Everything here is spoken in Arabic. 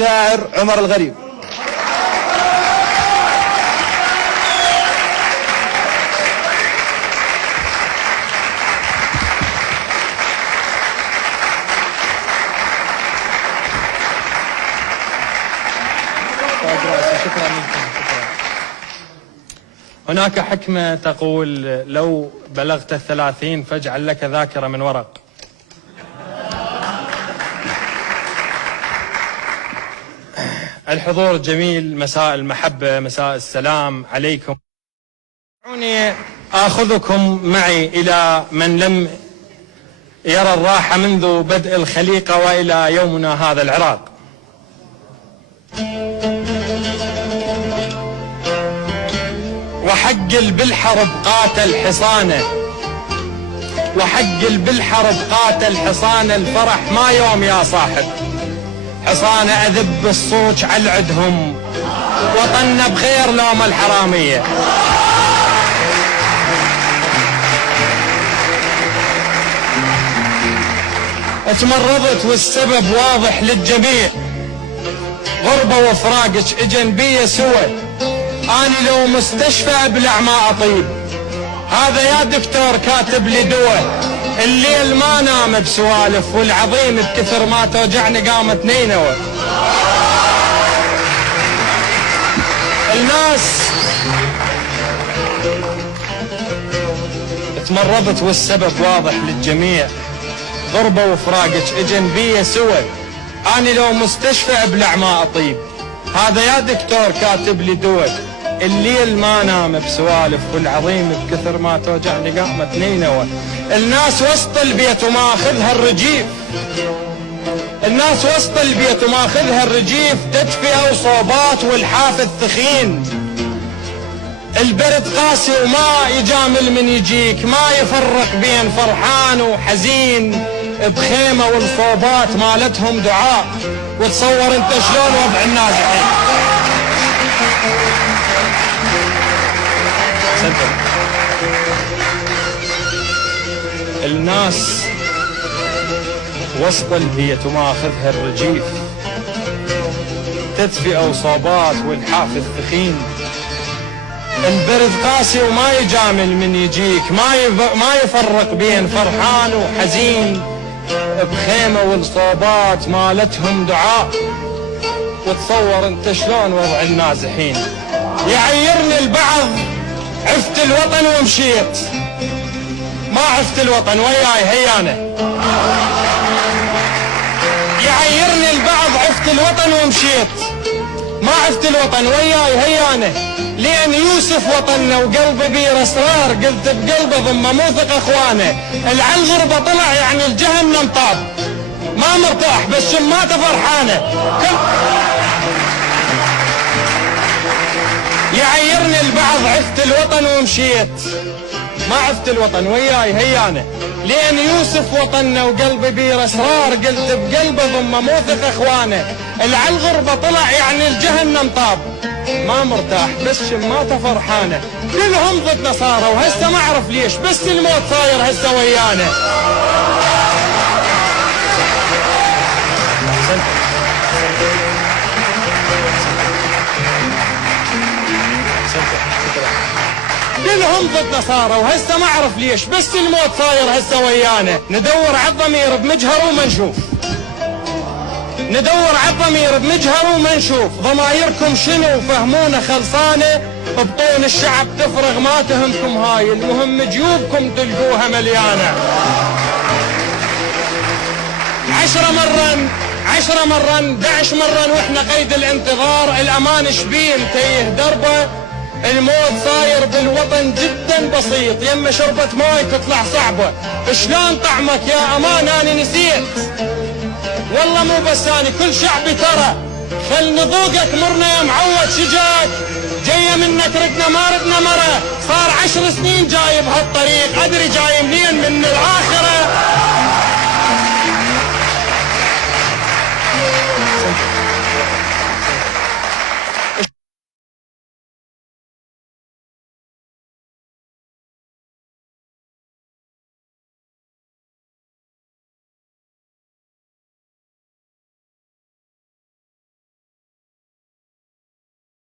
الشاعر عمر الغريب. شكرا لكم. هناك حكمة تقول: لو بلغت 30 فاجعل لك ذاكرة من ورق. الحضور جميل، مساء المحبة، مساء السلام عليكم. دعوني آخذكم معي إلى من لم يرى الراحة منذ بدء الخليقة وإلى يومنا هذا، العراق. وحقل بالحرب قاتل حصانه، وحقل بالحرب قاتل حصانه، الفرح ما يوم يا صاحب، حصانه أذب الصوج على عدهم، وطننا بخير لوم الحرامية. اتمرضت والسبب واضح للجميع، غربة وفراقك اجن بي سوى، أنا لو مستشفى ابلع ما أطيب، هذا يا دكتور كاتب لي دواء، الليل ما نام بسوالف، والعظيم بكثر ما توجعني قامت نينوى. الناس تمرضت والسبب واضح للجميع، غربة وفراقك اجن بي سوى، أنا لو مستشفى ابلع ما أطيب، هذا يا دكتور كاتب لي دواء، الليل ما نام بسوالف، والعظيم بكثر ما توجعني قامت نينوى. الناس وسط البيت وماخذها الرجيف، الناس وسط البيت وماخذها الرجيف، تدفئة وصوبات والحاف الثخين، البرد قاسي وما يجامل من يجيك، ما يفرق بين فرحان وحزين، بخيمة والصوبات مالتهم دعاء، وتصور انت شلون وضع الناس الحين. الناس وسط البيت وماخذها الرجيف، تدفئة وصوبات والحاف الثخين، البرد قاسي وما يجامل من يجيك، ما يفرق بين فرحان وحزين، بخيمة والصوبات مالتهم دعاء، وتصور انت شلون وضع النازحين. يعيرني البعض عفت الوطن ومشيت، ما عفت الوطن وياي هيانه، يعيرني البعض عفت الوطن ومشيت، ما عفت الوطن وياي هيانه، لأن يوسف وطننا وقلبي بير اسرار، قلت بقلبه ضمه مو ثق اخوانه، العن غربه طلع يعني الجهنم طاب، ما مرتاح بس شماته فرحانه. يعيرني البعض عفت الوطن ومشيت، ما عفت الوطن وياي هيانه، لأن يوسف وطننا وقلبي بير اسرار، قلت بقلبه ضمه مو ثق اخوانه، العن غربه طلع يعني الجهنم طاب، ما مرتاح بس شماته فرحانه، كلهم ضد نصارى وهسه ما اعرف ليش، بس الموت صاير هسه ويانا. كلهم ضد نصارى وهسه ما اعرف ليش، بس الموت صاير هسه ويانا. ندور على الضمير بمجهر وما نشوف، ندور على الضمير بمجهر وما نشوف، ضمايركم شنو فهمونا خلصانه، بطون الشعب تفرغ ما تهمكم هاي، المهم جيوبكم تلقوها مليانه. 10 مرة 11 مرة واحنا قيد الانتظار، الامان شبين تيه دربه، الموت صاير بالوطن جدا بسيط، يما شربة ماي تطلع صعبة، شلون طعمك يا امان انا نسيت، والله مو بس اني كل شعبي ترى، خل نذوقك مرنا يا معود شجاك، جاية منك ردنا ما ردنا مرة، صار 10 سنين جاي بهالطريق، ادري جاي منين من العالم.